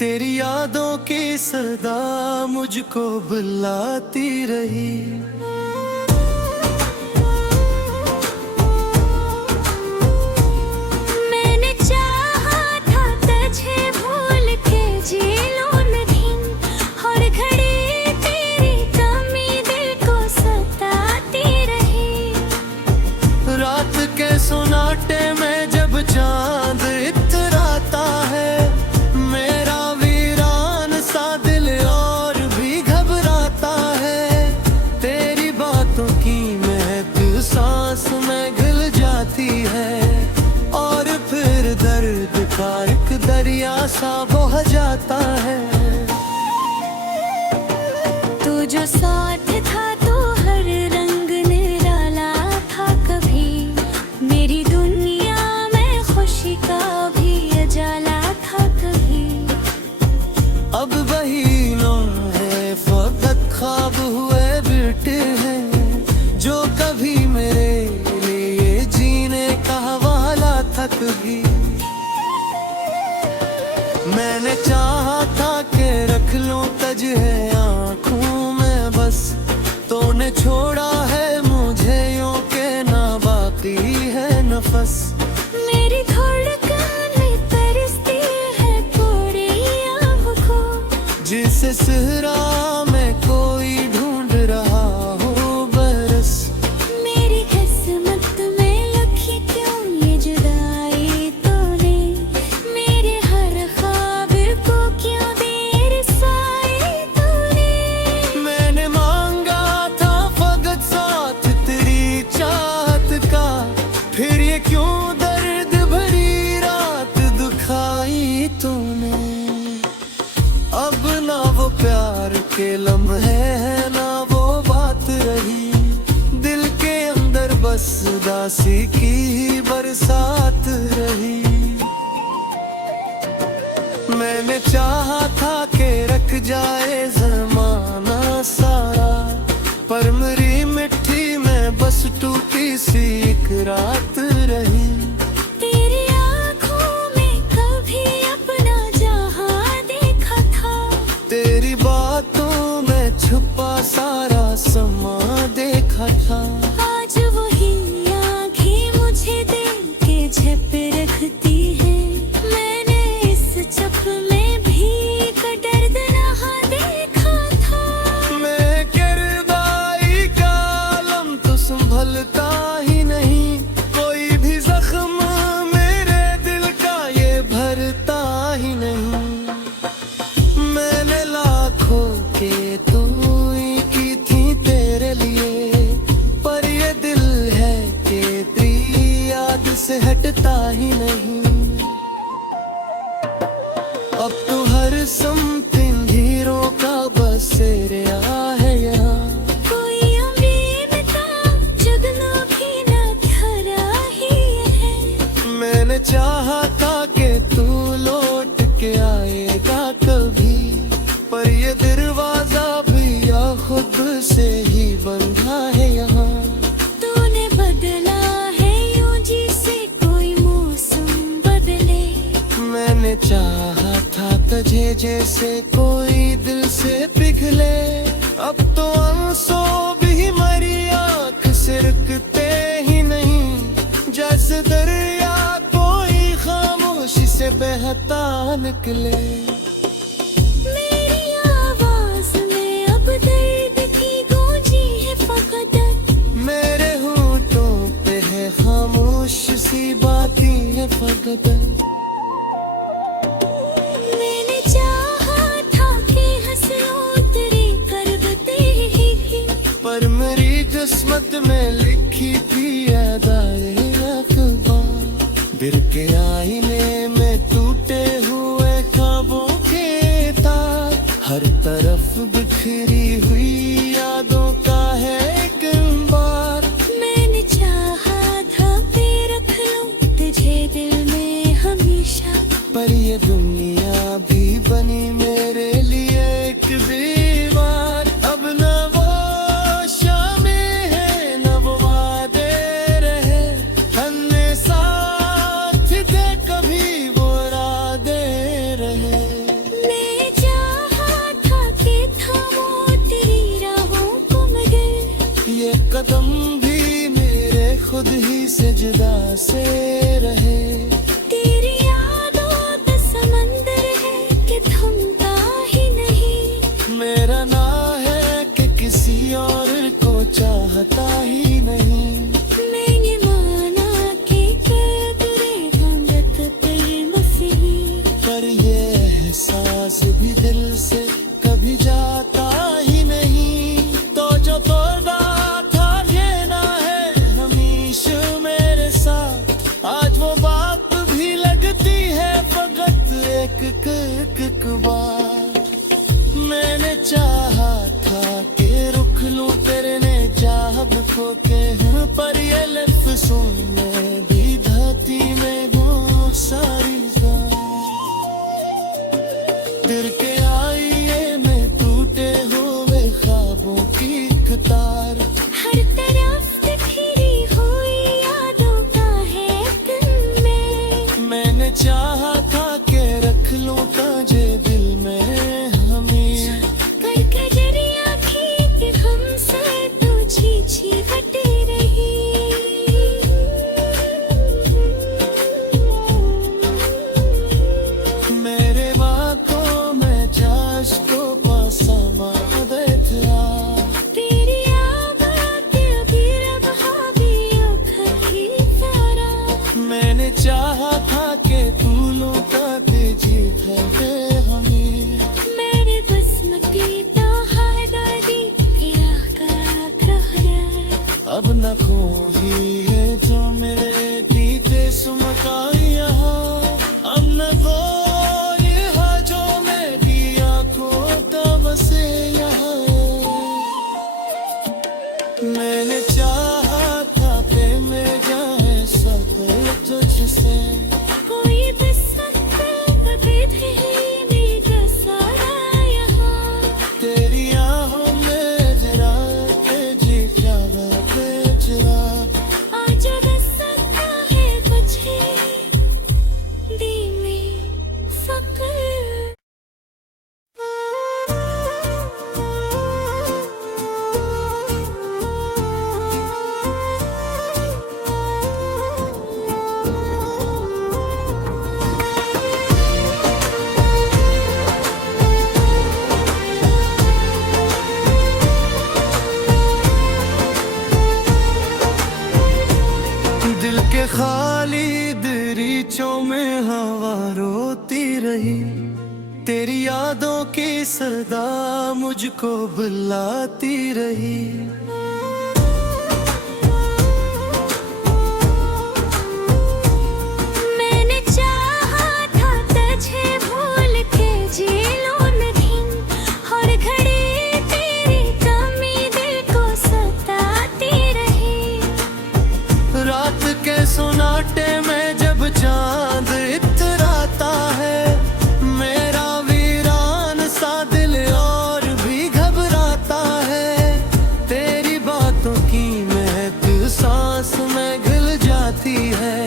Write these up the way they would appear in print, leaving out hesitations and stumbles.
तेरी यादों की सदा मुझको बुलाती रही। मैंने चाहा था तुझे भूल के जी लूं नहीं, हर घड़ी तेरी कमी दिल को सताती रही। रात के सुनाटे में जब चांद इतराता है, और फिर दर्द का एक दरिया सा बह जाता है। तू जो साथ था तो हर रंग निराला था, कभी मेरी दुनिया में खुशी का भी उजाला था कभी। अब वही है फकत ख्वाब हुए बिरते हैं, जो कभी मेरे कभी। मैंने चाहा था कि रख लूं तुझे आँखों में बस, तूने छोड़ा है मुझे यूं के ना बाकी है नफस। मेरी धड़कन में तरसती है पूरी आँखों, जिसे सहरा में कोई ढूंढ रहा हो बरस। मेरी किस्मत में लिखी क्यों ये जुदाई तूने, मेरे हर ख्वाब को क्यों देर साई तूने। मैंने मांगा था फकत साथ तेरी चाहत का, फिर ये क्यों दर्द भरी रात दुखाई तूने। अब ना वो प्यार के लम्हे हैं ना वो बात रही, दिल के अंदर बस उदासी की ही बरसात रही। मैंने चाहा था कि रख जाए ज़माना सारा, पर मेरी मिट्टी में बस टूटी सी एक रात रही। तेरी आँखों में कभी अपना जहां देखा था, तेरी बातों में छुपा सारा समा देखा था। आज वही आँखें मुझे देख के झप रखती हैं, मैंने इस चप में भी का दर्द नहा देखा था। मैं किरदाई का आलम तो संभलता ही नहीं, कोई भी जख्म मेरे दिल का ये भरता ही नहीं। मैंने लाखों के तू की थी तेरे लिए, पर ये दिल है कि तेरी याद से हटता ही नहीं। अब तो हर समथिंग हीरो का बसेरा है यहाँ, कोई उम्मीद का जुगनू भी न धरा ही है। मैंने चाहा था कि तू लौट के आएगा कभी, पर ये दरवाजा भी या खुद से ही बंधा है यहाँ। तूने बदला है यूं जैसे कोई मौसम बदले, मैंने चाहा था तुझे जैसे कोई दिल से पिघले। अब तो आंसू भी मेरी आँख से रुकते ही नहीं, जैसे दरिया कोई खामोशी से बहता निकले। मेरी आवाज में अब दर्द की गूंजी है फकत, मेरे होठों पे है खामोश सी बातें है फकत। मैंने चाहा था कि हंस लूं तेरी करवते ही, पर मेरी किस्मत में लिखी थी अदाए अखबार। दिल के आईने में टूटे हुए ख्वाबों के तार, हर तरफ बिखरी हुई यादों का है एक अंबार। मैंने चाहा था कि रख लूं तुझे दिल में हमेशा, पर ये दुनिया भी बनी मेरे लिए एक दीवार। अब न वो शामें है न वो वादे रहे, हमने साथ थे कभी वो रादे रहे। प्यासे रहे। तेरी यादों का समंदर है कि थमता ही नहीं। मेरा ना है कि किसी और को चाहता ही नहीं। मैंने माना कि कैद रहेगा मृत प्रेम से ही। पर ये एहसास भी दिल से कभी जाता ही नहीं। तो जो तोड़ा था ये ना है हमेशा मेरे साथ। आज वो बात भी लगती है फकत एक बार। मैंने चाहा था कि रुक लूं तेरे ने चाहत खो के हैं। पर ये लफ्ज़ों में भी धरती में वो सारी फिर के आईए में टूटे हुए ख्वाबों की कतार। हर तरफ बिखरी हुई यादों का है दिल में। मैंने चाहा था कि रख लूं तुझे दिल में हमें। कर कजरिया खींच हमसे तू छी हटी रही। मेरे वाकों में जश को पासमा बैठा। तेरी आवाज़ अभी रहा भी अखरी प्यारा। मैंने चाहा था कि फूलों का तेजी है हमें। मेरे बस में पीता है दादी पिया का कहरा। अब न कोई है जो मेरे पीते सुमका यहाँ। अब न कोई है जो मेरी आंखों का बसे यहाँ। मैंने चाहा था कि मैं जाए सब तुझसे। कोई बसंत कभी भी मेरा सारा यहाँ। तेरी आहों में जरा तेजी प्यारा बेचरा। आज बसंत है मुझे धीमे सफर। दिल के खाली दरीचों में हवा रोती रही। तेरी यादों की सदा मुझको बुलाती रही। मैंने चाहा था तुझे भूल के जी लूं नहीं। हर घड़ी तेरी कमी दिल को सताती रही। रात के सुनाटे में जब चांद इतराता है। मेरा वीरान सा दिल और भी घबराता है। तेरी बातों की महक सांस में घुल जाती है।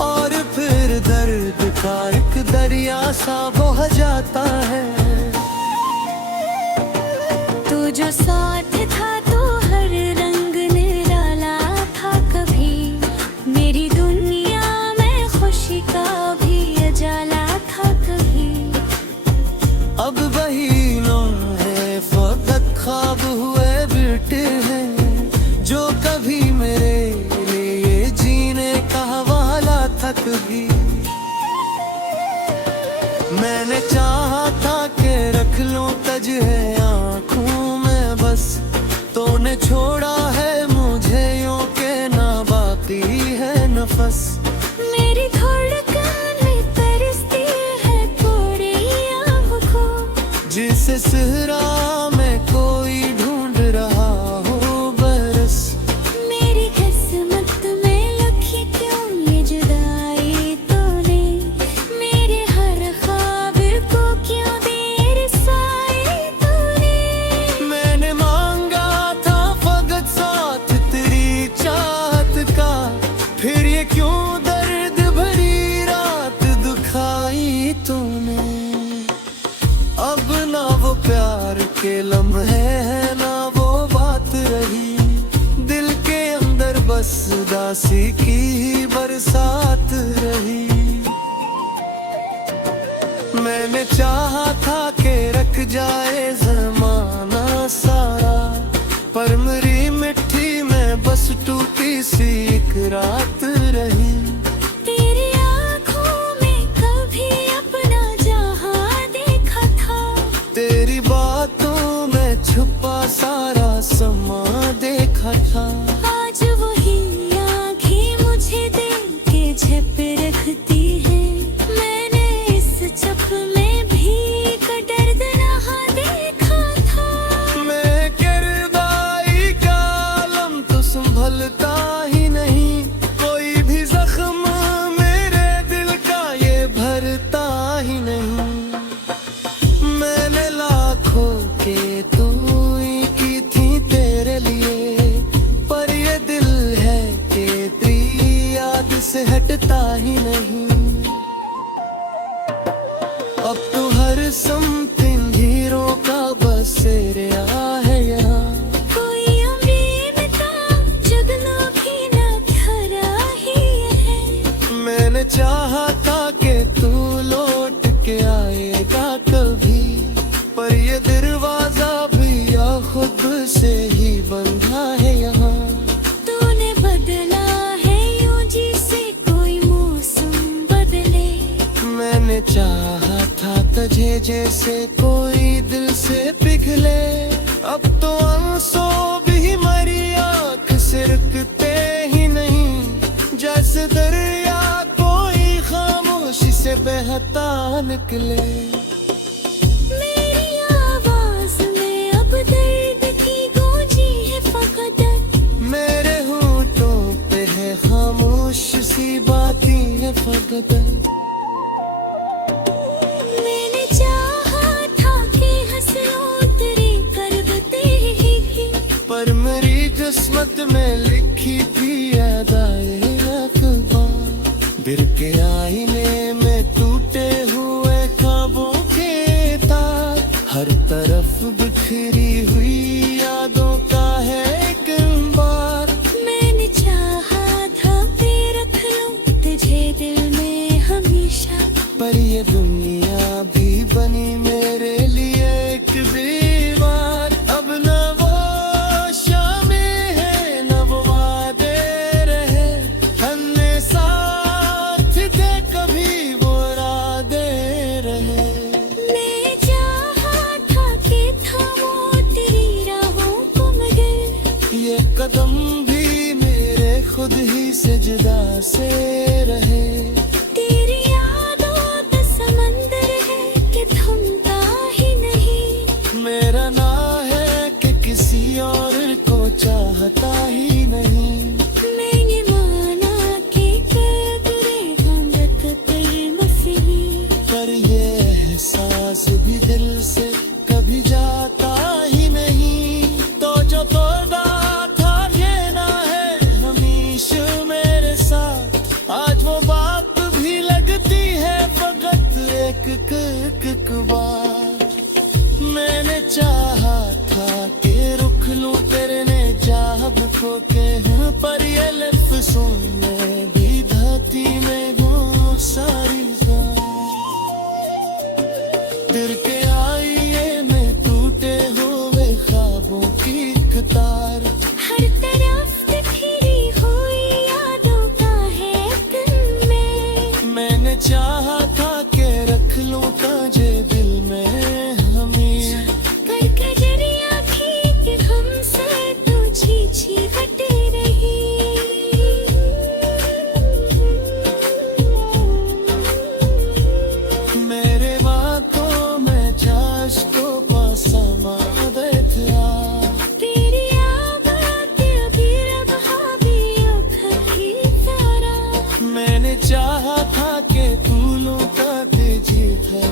और फिर दर्द का एक दरिया सा बह जाता है। तू जो साथ था तो हर रंग निराला था कभी। मेरी दुनिया में खुशी का भी उजाला था कभी। अब वही लम्हे फकत ख्वाब हुए बिरते हैं। जो कभी मेरे लिए जीने का वाला था कभी। मैंने चाहा था कि रख लूं तुझे आँखों में बस। तूने छोड़ा है मुझे यूं के ना बाकी है नफस। मेरी धड़कन में तरसती है पूरी आँखों। जिसे सहरा में कोई ढूंढ रहा हो बरस। मेरी किस्मत में लिखी क्यों ये जुदाई तूने। मेरे हर ख्वाब को क्यों देर साए तूने। मैंने मांगा था फकत साथ तेरी चाहत का। फिर ये क्यों दर्द भरी रात दुखाई तूने। अब ना वो प्यार के लम्हे हैं ना वो बात रही। दिल के अंदर बस उदासी की बरसात रही। मैंने चाहा था कि रख जाए ज़माना सारा, पर मेरी मिट्टी में बस टूटी सी एक रात रही। तेरी आँखों में कभी अपना जहां देखा था, तेरी बातों में छुपा सारा समा देखा था। आज वही आँखें मुझे देख के झप रखती है। मैंने इस चप में भी दर्द नहा देखा था। मैं किरदाई का आलम तो संभलता ही नहीं, कोई भी जख्म मेरे दिल का ये भरता ही नहीं। मैंने लाखों के तूई की थी तेरे लिए, पर ये दिल है कि तेरी याद से हटता ही नहीं। अब तो हर समथिंग हीरो का बसेरा है यहाँ। कोई अमीर था जुगनू भी न खरा ही है। मैंने चाहा था कि तू लौट के आएगा कभी, पर ये दरवाजा भी या खुद से ही बंधा है यहाँ। तूने बदला है यूं जिसे कोई मौसम बदले। मैंने चाहा था तुझे जैसे कोई दिल से पिघले। अब तो आंसू भी मरी आँख से रुकते ही नहीं, जैसे दरिया कोई खामोशी से बहता निकले। मेरी आवाज में अब दर्द की गूंजी है फकत। मेरे होठों पे है खामोश सी बातें है फकत। मैंने चाहा था कि हंस लूं तेरी करवते ही, पर मेरी किस्मत में लिखी थी अदाए अखबार। दिल के आईने में टूटे हुए ख्वाबों के तार, हर तरफ बिखरी हुई यादों का है एक अंबार। मैंने चाहा था कि रख लूं तुझे दिल में हमेशा, पर ये दुनिया भी बनी मेरे लिए एक दीवार। अब न वो शामें है न वो वादे रहे, हमने साथ थे कभी वो रादे रहे। मैं चाहा था कि थामो तेरी राहों को मगर, ये कदम भी मेरे खुद ही से जुदा से रहे। तेरी यादों का समंदर है कि थमता ही नहीं। मेरा ना है कि किसी और को चाहता ही नहीं। मैंने माना कि कदरे गमत पर मसीही, पर ये एहसास भी दिल से कभी जाता ही नहीं। तो जो तोड़ा था ये ना है हमेशा मेरे साथ, आज वो बात भी लगती है फकत एक बार। मैंने चाहा था कि रुक लूं तेरे ने जब खोते हैं, पर ये लफ्ज़ों में भी धरती में वो सारी बात। दिल के आईने में टूटे हुए ख्वाबों की कतार, हर तरफ बिखरी हुई यादों का है दिल में। मैंने चाहा था कि रख लूं तुझे दिल में हमें, करके जरिया खींच हमसे तू छी हटे रही। मेरे बातों में जाश को पासमा बैठा। तेरी आवाज़ अभी रहा भी अखी तारा। मैंने चाहा था कि फूलों का तेजी है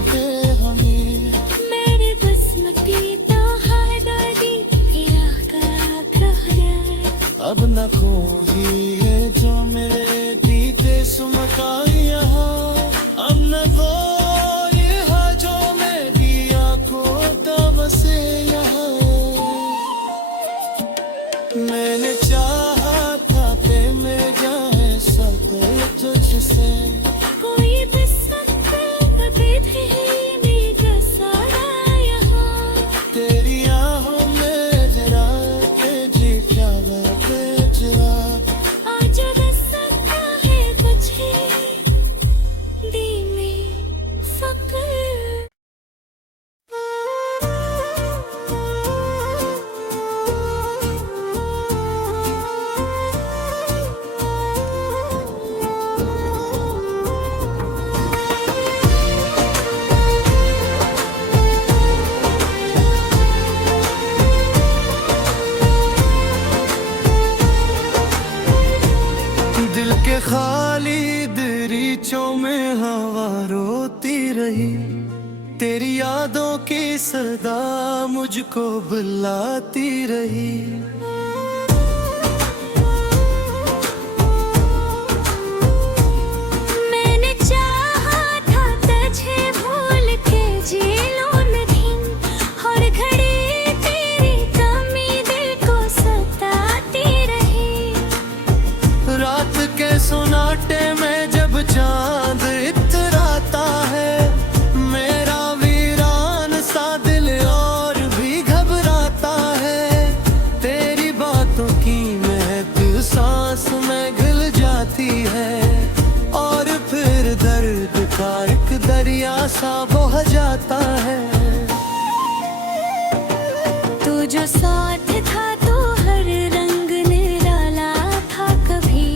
हमें, मेरे बस में पीता है दादी तेरा का कहरा। अब न कोई है जो मेरे दीदे सुमका यहाँ। अब न कोई है जो मेरी आंखों तब से यहाँ। मैंने चाहा था कि मैं यादों की सदा मुझको बुलाती रही। मैंने चाहा था तुझे भूल के जी लूं नहीं, हर घड़ी तेरी कमी दिल को सताती रही। रात के सोनाटे में जब चांद इतराता है, मेरा वीरान सा दिल और भी घबराता है। तेरी बातों की महक सांस में घुल जाती है, और फिर दर्द का एक दरिया सा बह जाता है। तू जो साथ था तू हर रंग निराला था कभी,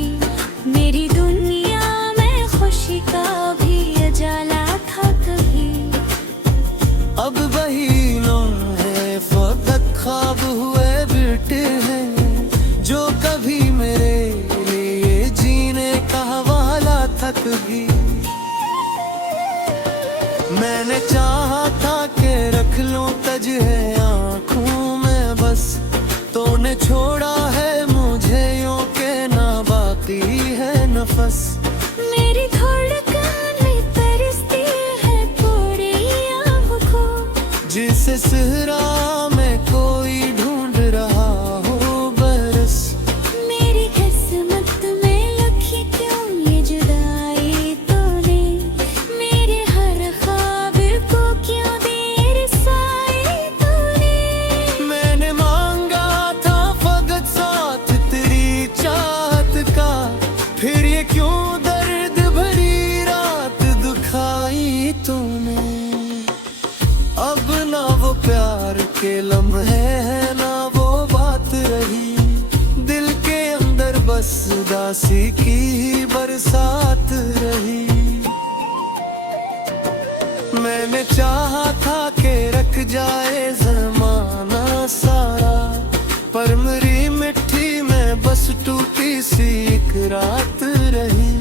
मेरी दुनिया में खुशी का भी उजाला था कभी। अब वही लम्हे फकत ख्वाब हुए बिरते हैं, जो कभी मेरे लिए जीने का वाला था कभी। मैंने चाहा था कि रख लूं तुझे आँखों में बस, तूने छोड़ा है मुझे यूं के ना बाकी है नफस। मेरी धड़कन में तरसती है पूरी आँखों, जिसे सहरा में कोई ढूंढ रहा हो बरस। मेरी किस्मत में लिखी क्यों ये जुदाई तूने, मेरे हर ख्वाब को क्यों देर साई तूने। मैंने मांगा था फकत साथ तेरी चाहत का, फिर ये क्यों दर्द भरी रात दुखाई तूने। अब ना वो प्यार के लम्हे हैं ना वो बात रही, दिल के अंदर बस उदासी की ही बरसात रही। मैंने चाहा था कि रख जाए ज़माना सारा, पर मेरी मिट्टी में बस टूटी सी एक रात रही।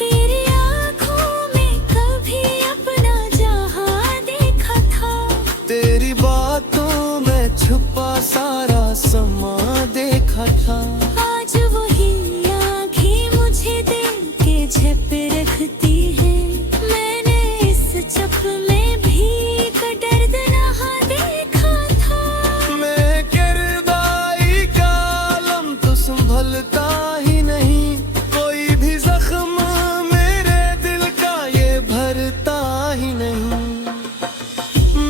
तेरी आँखों में कभी अपना जहां देखा था, तेरी बातों में छुपा सारा समा देखा था। आज वही आँखें मुझे दिल के झप रखती हैं। मैंने इस चप में भी दर्द नहा देखा था। मैं किरदाई का आलम तो संभलता ही नहीं, कोई भी जख्म मेरे दिल का ये भरता ही नहीं।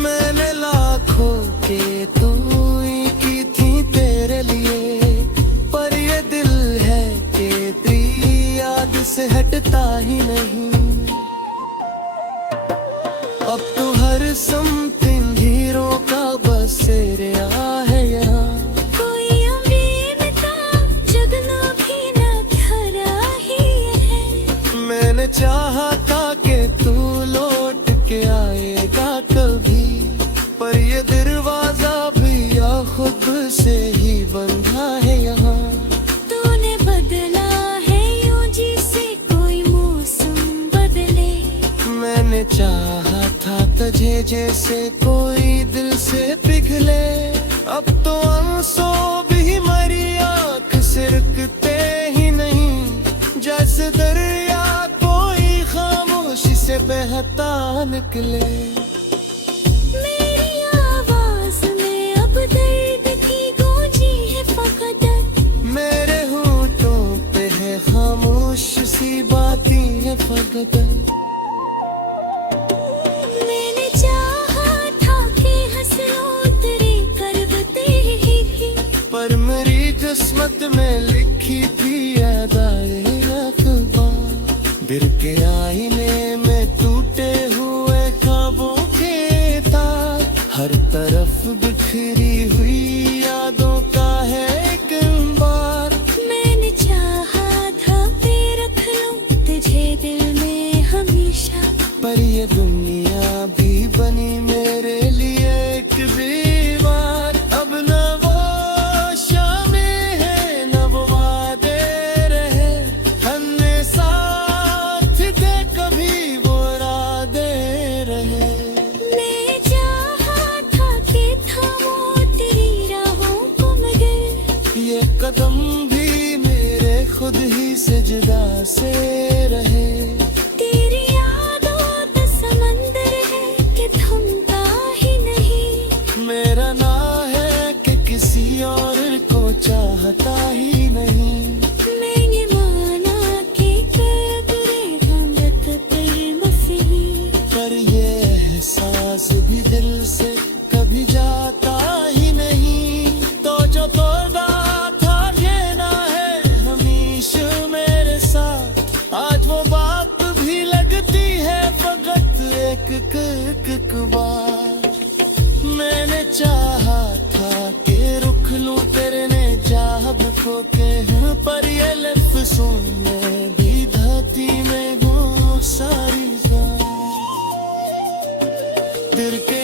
मैंने लाखों के तूई की थी तेरे लिए, पर ये दिल है कि तेरी याद से हटता ही नहीं। अब तो हर समथिंग हीरो का बसेरा है यहाँ, कोई उम्मीद का जुगनू भी न खरा ही है। मैंने चाहा था कि तू लौट के आएगा कभी, पर ये दरवाजा भी या खुद से ही बंधा है यहाँ। तूने बदला है यूं जैसे कोई मौसम बदले, मैंने चाहा था तुझे जैसे कोई दिल से पिघले। अब तो आंसू भी हमारी आँख से रुकते ही नहीं, जैसे दरिया कोई खामोशी से बहता निकले। मेरी आवाज में अब दर्द की गूंजी है फकत, मेरे होठों पे है खामोश सी बातें है फकत। मैंने चाहा था कि हंस लूं तेरी करवते ही, पर मेरी किस्मत में लिखी थी अदाए अखबार। बिर के आईने में टूटे हुए ख्वाबों के तार, हर तरफ बिखरी हुई यादों का है एक अंबार। मैंने चाहा था कि रख लूं तुझे दिल में हमेशा, पर ये दुनिया भी बनी मेरे लिए एक दीवार। अब न वो शामें है न वो वादे रहे, हमने साथ थे कभी वो राधे रहे। मैं जुदा से रहे। तेरी यादों का समंदर है कि थमता ही नहीं। मेरा ना है कि किसी और को चाहता ही नहीं। मैंने माना कि कर दूरेगा मत पर मसीही, पर ये एहसास भी दिल से कभी जाता ही नहीं। तो जो तोड़ा था ये ना है हमेशा मेरे साथ, आज वो बात भी लगती है फकत एक बार। मैंने चाहा था कि रुक लूं तेरे ने जाब खो के, पर ये लफ्ज़ों में भी धरती में वो सारी बात। दिल के